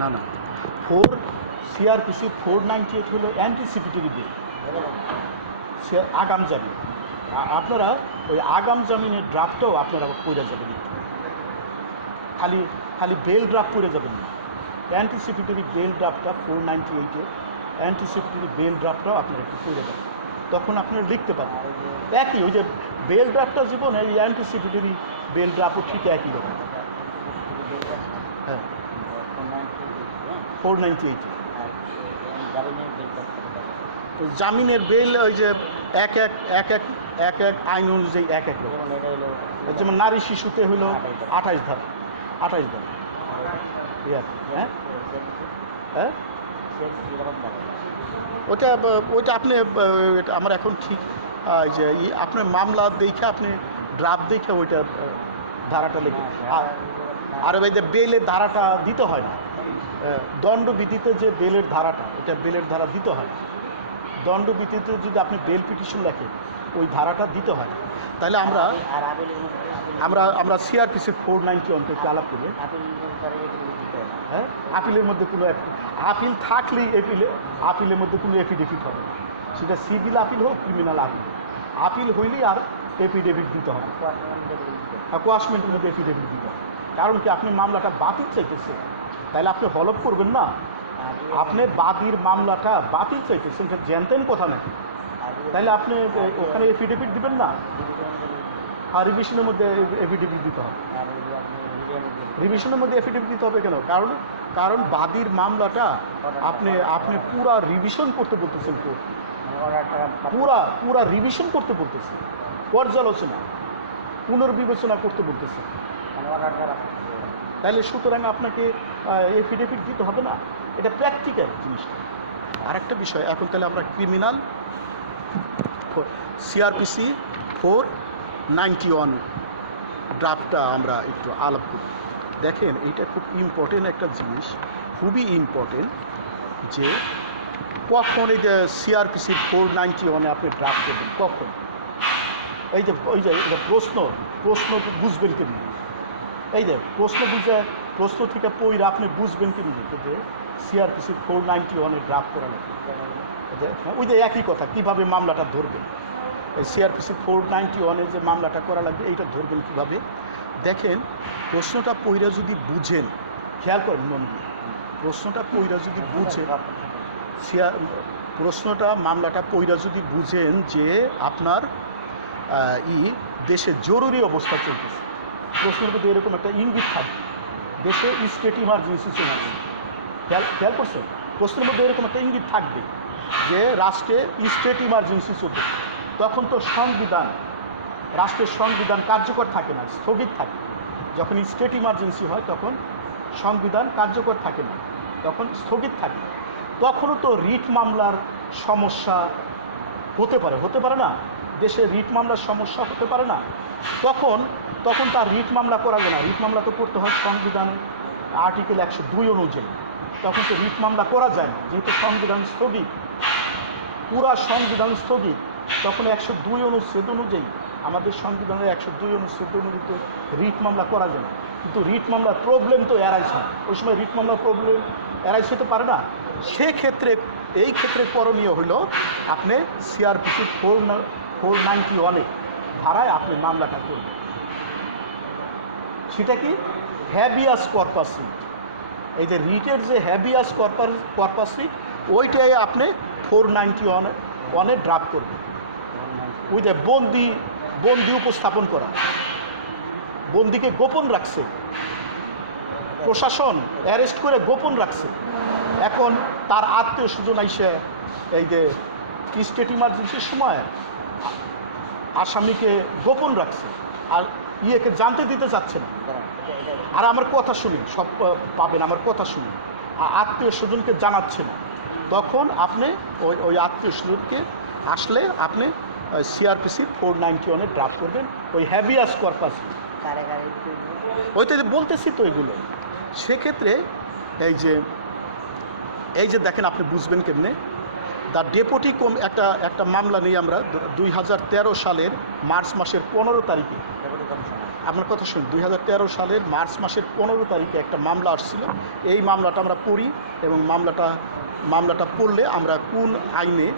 না না। Four CrPC four ninety eight হলো অ্যান্টিসিপিটরি বিল সে আগাম জামিন। আপনারা ওই আগাম জামিনের ড্রাফটটাও আপনারা পড়ে যাবেন। খালি খালি বেল ড্রাফট পড়ে যাবেন না। অ্যান্টিসিপিটরি বেল ড্রাফটটা ফোর নাইনটি এইটে অ্যান্টিসিপিটরি বেল ড্রাফটটাও আপনারা একটু পড়ে যাবেন। তখন আপনারা লিখতে পারেন একই, ওই যে বেল ড্রাফটটা জীবনে, এই অ্যান্টিসিপিটরি বেল ড্রাফটও ঠিক একই রকম। হ্যাঁ। ফোর নাইনটি এইটে। তো জামিনের বেল ওই যে এক এক এক এক এক এক আইন অনুযায়ী এক এক যেমন নারী শিশুতে হলো আঠাইশ ধারা আঠাইশ ধারা কি, হ্যাঁ? হ্যাঁ? ওটা ওইটা আপনি আমার এখন ঠিক যে আপনার মামলা দেখে আপনি ড্রাফট দেখে ওইটা ধারাটা লিখে আর আর ওই যে বেলের ধারাটা দিতে হয় না। দণ্ডবিধিতে যে বেলের ধারাটা, এটা বেলের ধারা দিতে হয়। দণ্ডবিধিতে যদি আপনি বেল পিটিশন লেখেন, ওই ধারাটা দিতে হয়। তাহলে আমরা আমরা আমরা সিআরপিসি ফোর নাইনটি অন্ত একটু আলাপ করি। হয়? আপিলের মধ্যে কোনো আপিল থাকলেই এপিলে, আপিলের মধ্যে কোনো এফিডেভিট হবে সেটা সিভিল আপিল হোক ক্রিমিনাল আপিল। আপিল হইলেই আর এফিডেভিট দিতে হবে কোয়ার্টার দিতে হয়। আর কোয়াশমেন্টের মধ্যে এফিডেভিট দিতে হবে। কারণ কি আপনি মামলাটা বাতিল চাইতেছেন। তাহলে আপনি হলফ করবেন না। আপনি বাদির মামলাটা বাতিল চাইতেছেন জানতেন কথা নাকি? তাহলে আপনি ওখানে এফিডেভিট দিবেন না? আর রিভিশনের মধ্যে এফিডেভিট দিতে হবে। রিভিশনের মধ্যে এফিডেভিট দিতে হবে কেন? কারণ কারণ বাদির মামলাটা আপনি আপনি পুরা রিভিশন করতে বলতেছেন মানে পুরা পুরা রিভিশন করতে বলতেছেন। পর্যালোচনা পুনর্বিবেচনা করতে বলতেছেন। মানে তাহলে সুতরাং আপনাকে এফিডেভিট দিতে হবে না। এটা প্র্যাকটিক্যাল জিনিসটা। আরেকটা বিষয়, এখন তাহলে আমরা criminal CrPC four ninety one ড্রাফটটা আমরা একটু আলাপ করি। দেখেন এইটা খুব ইম্পর্টেন্ট একটা জিনিস, খুবই ইম্পর্টেন্ট যে কখন এই যে সিআরপিসি ফোর নাইনটি ওয়ানে আপনি ড্রাফট করবেন, কখন? এই যে, ওই যে, এটা প্রশ্ন প্রশ্ন বুঝবেন কেমনি এই যে, প্রশ্ন বুঝে প্রশ্ন থেকে পইরা আপনি বুঝবেন কি কেমনি যে সিআরপিসি ফোর নাইনটি ওয়ানে ড্রাফট করা লাগবে এই যে, হ্যাঁ, ওই যে একই কথা কীভাবে মামলাটা ধরবেন? এই সিআরপিসি ফোর নাইনটি ওয়ানের যে মামলাটা করা লাগবে এইটা ধরবেন কীভাবে? দেখেন প্রশ্নটা পইরা যদি বুঝেন খেয়াল করেন মন দিয়ে প্রশ্নটা পইরা যদি বুঝেন সিয়া- প্রশ্নটা মামলাটা পইরা যদি বুঝেন যে আপনার ই দেশে জরুরি অবস্থা চলতেছে। প্রশ্নের মধ্যে এরকম একটা ইঙ্গিত থাকবে। দেশে স্টেট ইমার্জেন্সি চলছে খেয়াল খেয়াল করছেন প্রশ্নের মধ্যে এরকম একটা ইঙ্গিত থাকবে যে রাষ্ট্রে স্টেট ইমার্জেন্সি চলতেছে তখন তো সংবিধান, রাষ্ট্রের সংবিধান কার্যকর থাকে না, স্থগিত থাকে। যখন স্টেট ইমার্জেন্সি হয়, তখন সংবিধান কার্যকর থাকে না, তখন স্থগিত থাকে। তখনও তো রিট মামলার সমস্যা হতে পারে। হতে পারে না। দেশে রিট মামলার সমস্যা হতে পারে না। তখন তখন তার রিট মামলা করা যায় না। রিট মামলা তো করতে হয় সংবিধানে। আর্টিকেল একশো দুই অনুযায়ী। তখন তো রিট মামলা করা যায় না। যেহেতু সংবিধান স্থগিত, পুরা সংবিধান স্থগিত, তখন একশো দুই অনুচ্ছেদ অনুযায়ী আমাদের সংবিধানের একশো দুই অনুচ্ছেদ অনুযায়ী তো রিট মামলা করা যায় না। কিন্তু রিট মামলার প্রবলেম তো এড়াইছে না ওই সময় রিট মামলার প্রবলেম এড়াইছে হতে পারে না। সেক্ষেত্রে, এই ক্ষেত্রে করণীয় হলো আপনি সিআরপিসি ফোর ফোর নাইনটি ওয়ানে ধারায় আপনি মামলাটা করবেন। সেটা কি? হ্যাবিয়াস কর্পাস রিট এই যে রিটের যে হ্যাবিয়াস কর্পাস কর্পাস রিট ওইটাই আপনি ফোর নাইনটি ওয়ানে ওয়ানে ড্রাফট করবেন। ওই যে বন্দি বন্দি উপস্থাপন করা। বন্দিকে গোপন রাখছে। প্রশাসন অ্যারেস্ট করে গোপন রাখছে। এখন তার আত্মীয় স্বজন আইসে এই যে স্টেট ইমার্জেন্সির সময় আসামিকে গোপন রাখছে। আর ইয়েকে জানতে দিতে চাচ্ছে না। আর আমার কথা শুনি, সব পাবেন, আমার কথা শুনি। আর আত্মীয় স্বজনকে জানাচ্ছে না। তখন আপনি ওই ওই আত্মীয় স্বজনকে আসলে আপনি সিআরপিসি ফোর নাইনটি ওয়ানে ড্রাফট করবেন, ওই হ্যাভিয়াস কর্পাস কারে কারে ওই তো বলতেছি তো এগুলো। সেক্ষেত্রে এই যে এই যে দেখেন আপনি বুঝবেন কেমনে। দ্য ডেপুটি কম, একটা একটা মামলা নিয়ে আমরা দুই হাজার তেরো সালের মার্চ মাসের পনেরো তারিখে আমার কথা শুনুন দুই হাজার তেরো সালের মার্চ মাসের পনেরো তারিখে একটা মামলা আসছিল। এই মামলাটা আমরা পড়ি এবং মামলাটা মামলাটা পড়লে আমরা কোন আইনে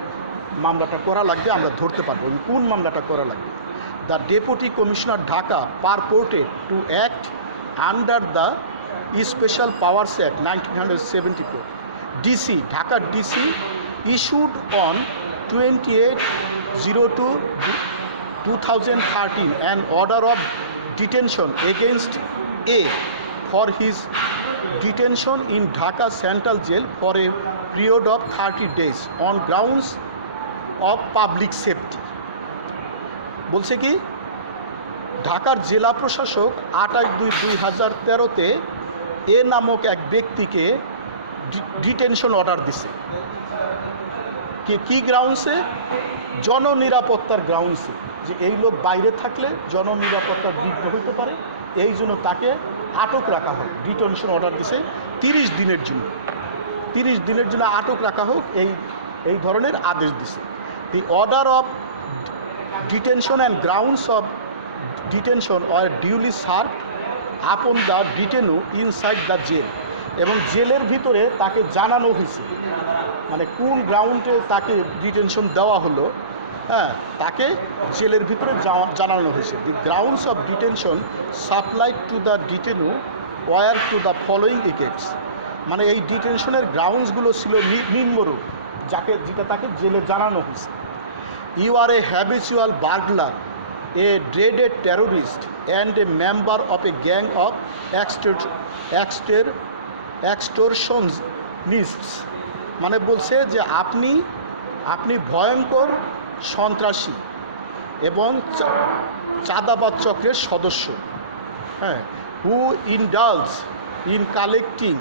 মামলাটা করা লাগবে আমরা ধরতে পারব এবং কোন মামলাটা করা লাগবে। The deputy commissioner Dhaka purported to act under the special powers act nineteen hundred seventy four DC Dhaka DC issued on twenty eight zero two 2013 an order of detention against a for his detention in Dhaka central jail for a period of thirty days on grounds of public safety বলছে কি, ঢাকার জেলা প্রশাসক আঠাশ দুই দুই হাজার তেরোতে এ নামক এক ব্যক্তিকে ডিটেনশন অর্ডার দিছে। কি গ্রাউন্ডসে জননিরাপত্তার গ্রাউন্ডসে যে এই লোক বাইরে থাকলে জননিরাপত্তার বিঘ্ন হইতে পারে। এই জন্য তাকে আটক রাখা হয় ডিটেনশন অর্ডার দিছে তিরিশ দিনের জন্য। তিরিশ দিনের জন্য আটক রাখা হোক, এই এই ধরনের আদেশ দিছে। The order of detention and grounds of detention or duly served upon the detenu inside the jail এবং জেলের ভিতরে তাকে জানানো হয়েছে। মানে কোন গ্রাউন্ডে তাকে ডিটেনশন দেওয়া হলো হ্যাঁ তাকে জেলের ভিতরে জানানো হয়েছে। The grounds of detention supplied to the detenu were to the following effects মানে এই ডিটেনশনের গ্রাউন্ডসগুলো ছিল নিম্নরূপ, যাকে যেটা তাকে জেলে জানানো হয়েছে। You are a habitual burglar a dreaded terrorist and a member of a gang of exter exter extortionists মানে বলছে যে আপনি আপনি ভয়ঙ্কর সন্ত্রাসী এবং চাঁদাবাদ চক্রের সদস্য। হ্যাঁ who indulges in collecting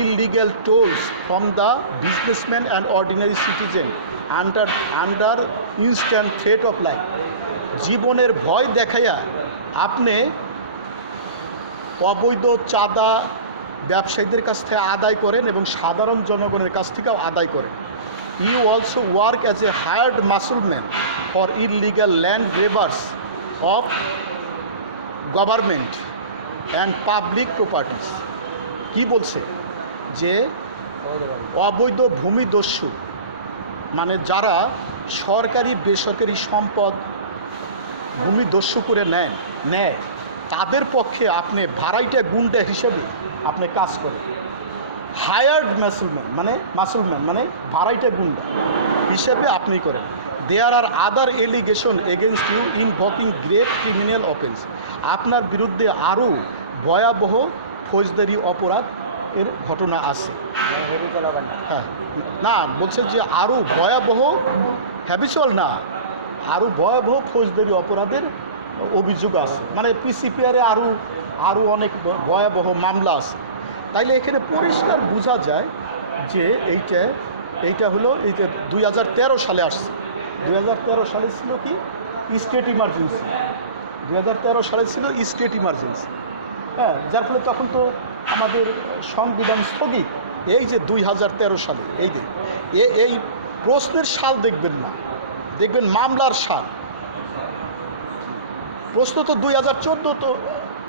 illegal tolls from the businessman and ordinary citizen under under instant threat of life জীবনের ভয় দেখাইয়া আপনি অবৈধ চাঁদা ব্যবসায়ীদের কাছ থেকে আদায় করেন এবং সাধারণ জনগণের কাছ থেকেও আদায় করেন। You also work as a hired muscleman for illegal land grabbers of government and public properties কি বলছে? যে অবৈধ ভূমিদস্যু মানে যারা সরকারি বেসরকারি সম্পদ ভূমিদস্যু করে নেন, নেয়, তাদের পক্ষে আপনি ভাড়াইটা গুন্ডা হিসেবে আপনি কাজ করেন। হায়ার্ড মাসুলম্যান মানে মাসুলম্যান মানে ভাড়াইটা গুন্ডা। হিসেবে আপনি করেন। There are other allegation against you invoking great criminal offence আপনার বিরুদ্ধে আরও ভয়াবহ ফৌজদারি অপরাধ এর ঘটনা আছে। হ্যাঁ। না, বলছে যে আরও ভয়াবহ হ্যাবিচুয়াল না। আরও ভয়াবহ ফৌজদারি অপরাধের অভিযোগ আছে। মানে পিসিপিআরে আরও আরও অনেক ভয়াবহ মামলা আছে। তাইলে এখানে পরিষ্কার বোঝা যায় যে এইটা এইটা হলো এই যে দুই হাজার তেরো সালে আসছে। দুই হাজার তেরো সালে ছিল কি? স্টেট ইমার্জেন্সি দুই হাজার তেরো সালে ছিল স্টেট ইমার্জেন্সি হ্যাঁ যার ফলে তখন তো আমাদের সংবিধান স্থগিত। এই যে দুই হাজার তেরো সালে, এই যে এই প্রশ্নের সাল দেখবেন না। দেখবেন মামলার সাল। প্রশ্ন তো দুই হাজার চোদ্দ তো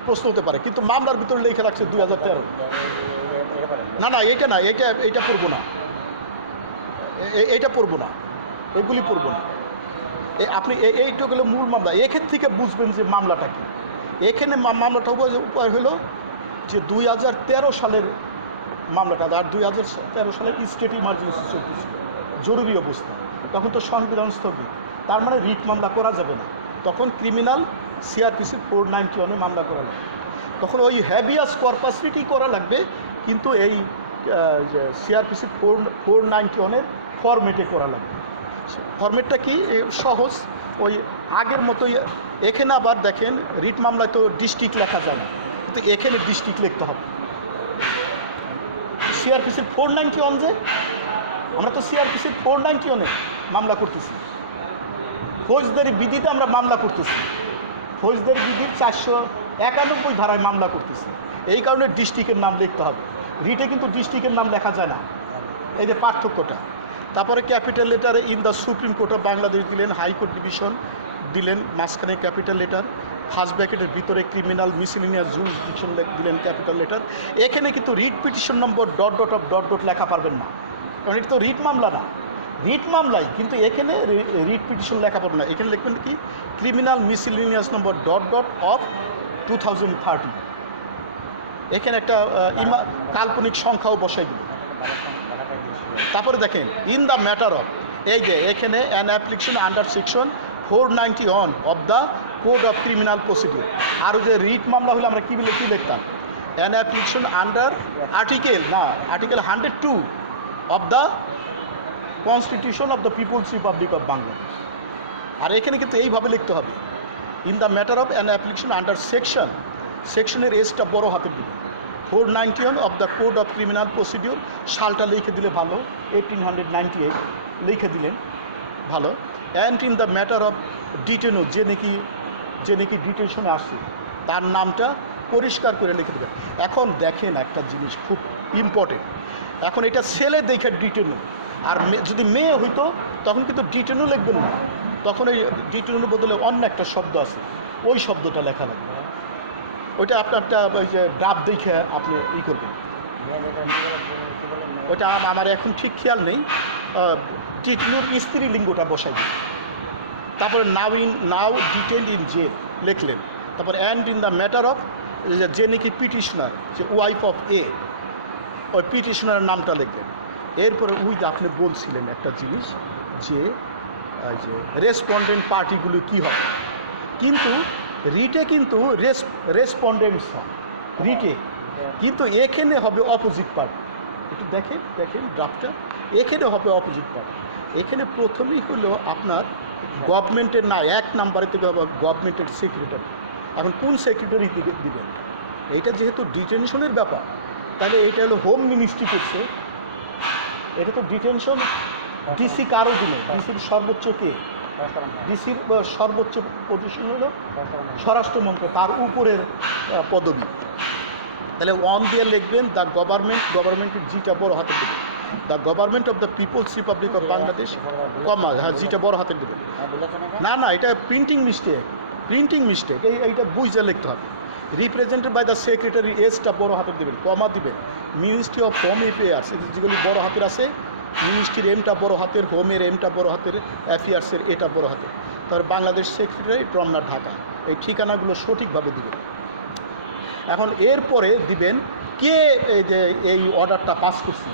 প্রশ্ন হতে পারে, কিন্তু মামলার ভিতরে লেখা রাখছে দুই হাজার তেরো। না না এটা না এটা এটা পড়ব না। এ- এ- এইটা পড়ব না এগুলি পড়ব না। আপনি এইটা হলো মূল মামলা, এখান থেকে বুঝবেন যে মামলাটা কি। এখানে মামলাটা উপায় উপায় হলো যে দুই হাজার তেরো সালের মামলাটা, আর দুই হাজার তেরো সালের স্টেট ইমার্জেন্সি চলতেছিল জরুরি অবস্থা। তখন তো সংবিধান স্থগিত, তার মানে রিট মামলা করা যাবে না। তখন ক্রিমিনাল সিআরপিসি ফোর নাইনটি ওয়ানে মামলা করা লাগবে তখন ওই হ্যাবিয়াস কর্পাসিটি করা লাগবে, কিন্তু এই সিআরপিসি ফোর ফোর নাইনটি ওয়ানের ফরম্যাটে করা লাগবে। ফরম্যাটটা কি? সহজ। ওই আগের মতোই, এখানে আবার দেখেন, রিট মামলায় তো ডিস্ট্রিক্ট লেখা যায় না। কিন্তু এখানে ডিস্ট্রিক্ট লিখতে হবে। সিআরপিসির ফোর নাইনটি ওয়ান যে, আমরা তো সিআরপিসির ফোর নাইনটি ওয়ানে মামলা করতেছি। ফৌজদারি বিধিতে আমরা মামলা করতেছি। ফৌজদারি বিধির চারশো একানব্বই ধারায় মামলা করতেছি। এই কারণে ডিস্ট্রিক্টের নাম লিখতে হবে। রিটে কিন্তু ডিস্ট্রিক্টের নাম লেখা যায় না। এই যে পার্থক্যটা। তারপরে capital লেটারে in the supreme court of Bangladesh দিলেন, হাইকোর্ট ডিভিশন দিলেন, মাঝখানে ক্যাপিটাল লেটার, ফার্স্ট ব্র্যাকেটের ভিতরে ক্রিমিনাল মিসিলিনিয়াস জুরিসডিকশন দিলেন ক্যাপিটাল লেটার। এখানে কিন্তু writ petition number dot dot of dot dot লেখা পারবেন না। কারণ এটা তো রিট মামলা না। রিট মামলাই কিন্তু এখানে রিট পিটিশন লেখা পারবেন না। এখানে লিখবেন কি? Criminal miscellaneous number dot dot of two thousand thirty এখানে একটা ইমা, কাল্পনিক সংখ্যাও বসাই দিল তারপরে দেখেন ইন দ্য ম্যাটার অফ এই যে এখানে an application under section four ninety one of the code of criminal procedure আর যে রিট মামলা হলে আমরা কী বলে, কী লিখতাম? অ্যান অ্যাপ্লিকেশন আন্ডার আর্টিকেল না article hundred two of the constitution of the people's republic of Bangladesh আর এখানে কিন্তু এইভাবে লিখতে হবে। In the matter of an application under section সেকশনের এজটা বড় হাতে দিবে four ninety one of the code of criminal procedure সালটা লিখে দিলে ভালো। এইটিন হান্ড্রেড নাইনটি এইট লিখে দিলেন, ভালো। And in the matter of detenu যে নাকি যে নাকি ডিটেনশনে আসছে, তার নামটা পরিষ্কার করে লিখে দেবেন। এখন দেখেন একটা জিনিস খুব ইম্পর্টেন্ট এখন এটা ছেলে দেখে ডিটেনও আর যদি মেয়ে হইতো, তখন কিন্তু ডিটেনও লিখবেন না। তখন এই ডিটেনের বদলে অন্য একটা শব্দ আছে। ওই শব্দটা লেখা লাগবে। ওইটা আপনার একটা ওই যে ডাব দেখে আপনি ই করবেন। আম- আমার এখন ঠিক খেয়াল নেই। টিটনুর স্ত্রী লিঙ্গটা বসাই দিন। তারপরে now in, now detained in J লিখলেন। তারপর and in the matter of যে নাকি পিটিশনার, যে, ওয়াইফ অফ এ, ওই পিটিশনারের নামটা লিখলেন। এরপরে উই যে আপনি বলছিলেন একটা জিনিস যে যে রেসপন্ডেন্ট পার্টিগুলো কি হবে কিন্তু রিটে কিন্তু রেস রেসপন্ডেন্টস হয়। রিটে। কিন্তু এখানে হবে অপোজিট পার্টি একটু দেখেন দেখেন ড্রাফটটা এখানে হবে অপোজিট পার্টি এখানে প্রথমেই হলো আপনার গভর্নমেন্টের না, এক নাম্বারে থেকে হবে গভর্নমেন্টের সেক্রেটারি এখন কোন সেক্রেটারি দিবে দিবেন এইটা যেহেতু ডিটেনশনের ব্যাপার, তাহলে এইটা হলো হোম মিনিস্ট্রি করছে। এটা তো ডিটেনশন ডিসি কারও দিলে? ডিসির সর্বোচ্চ কে? ডিসির সর্বোচ্চ পজিশন হলো স্বরাষ্ট্রমন্ত্রী তার উপরের পদবি। তাহলে ওয়ান দিয়ে লিখবেন দ্য গভর্নমেন্ট গভর্নমেন্টের জিটা বড় হাতে দেবেন the government of the people's republic of Bangladesh comma হ্যাঁ জিটা বড় হাতে দেবেন না না এটা প্রিন্টিং মিস্টেক প্রিন্টিং মিস্টেক এই এইটা বুঝে লিখতে হবে। রিপ্রেজেন্টেড বাই দ্য সেক্রেটারি এসটা বড় হাতের দেবেন, কমা দিবেন। মিনিস্ট্রি অফ হোম অ্যাফেয়ার্স যেগুলি বড় হাতের আছে মিনিস্ট্রির এমটা বড় হাতের হোমের এমটা বড় হাতের অ্যাফেয়ার্সের এটা বড় হাতের। তারপরে বাংলাদেশ সেক্রেটারি রমনা ঢাকা, এই ঠিকানাগুলো সঠিকভাবে দিবেন। এখন এরপরে দিবেন কে এই যে এই অর্ডারটা পাস করছিল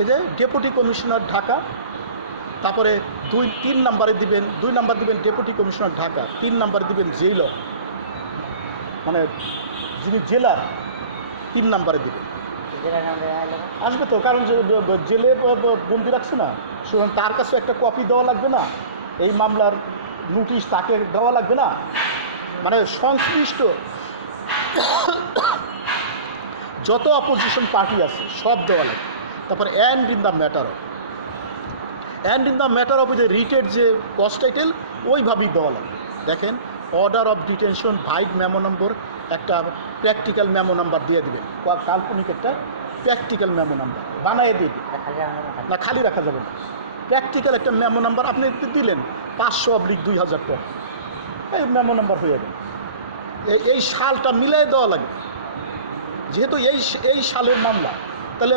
এই যে ডেপুটি কমিশনার ঢাকা, তারপরে দুই, তিন নাম্বারে দিবেন, দুই নাম্বার দিবেন ডেপুটি কমিশনার ঢাকা, তিন নাম্বার দিবেন জেলর মানে যিনি জেলার তিন নাম্বারে দিবেন আসবে তো কারণ জেলে বন্দি রাখছে না সুতরাং তার কাছে একটা কপি দেওয়া লাগবে না। এই মামলার নোটিশ তাকে দেওয়া লাগবে না। মানে সংশ্লিষ্ট যত অপোজিশন পার্টি আছে সব দেওয়া লাগবে। তারপর and in the matter of and in the matter of যে রিটেড যে কস্ট টাইটেল ওইভাবেই দেওয়া লাগবে। দেখেন order of detention vide memo number একটা প্র্যাকটিক্যাল মেমো নাম্বার দিয়ে দেবেন। কাল্পনিক একটা প্র্যাকটিক্যাল মেমো নাম্বার বানায় দিয়ে দিবেন। না খালি রাখা যাবে না। প্র্যাকটিক্যাল একটা মেমো নাম্বার আপনি দিলেন পাঁচশো অবলিক দুই হাজার টাকা এই মেমো নাম্বার হয়ে যাবে এই এই সালটা মিলাই দেওয়া লাগে। যেহেতু এই এই সালের মামলা তাহলে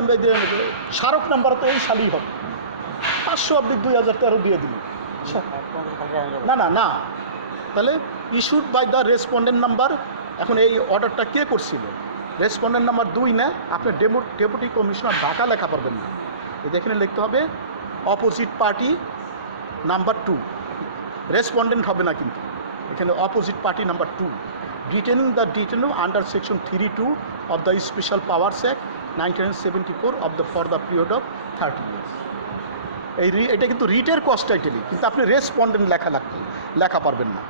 স্মারক নাম্বার তো এই সালই হবে। পাঁচশো অব্দি দুই হাজার তেরো দিয়ে দিল না না না। তাহলে issued by the respondent number এখন এই অর্ডারটা কে করছিল? রেসপন্ডেন্ট নাম্বার দুই না, আপনি ডেমো ডেপুটি কমিশনার ঢাকা লেখা পারবেন না। এই এখানে লিখতে হবে opposite party number two respondent হবে না কিন্তু। এখানে opposite party number two detaining the detain under section three two of the special powers act nineteen seventy four of the for the period of thirty years এই এটা কিন্তু রিটের cost টাইটেলই কিন্তু আপনি respondent লেখা লাগবে, লেখা পারবেন না।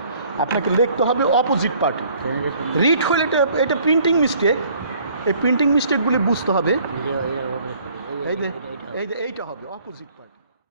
আপনাকে লিখতে হবে অপোজিট পার্টি রিড হলে এটা এটা প্রিন্টিং মিস্টেক এই প্রিন্টিং মিস্টেকগুলি বুঝতে হবে। এই যে এই যে এইটা হবে অপোজিট পার্টি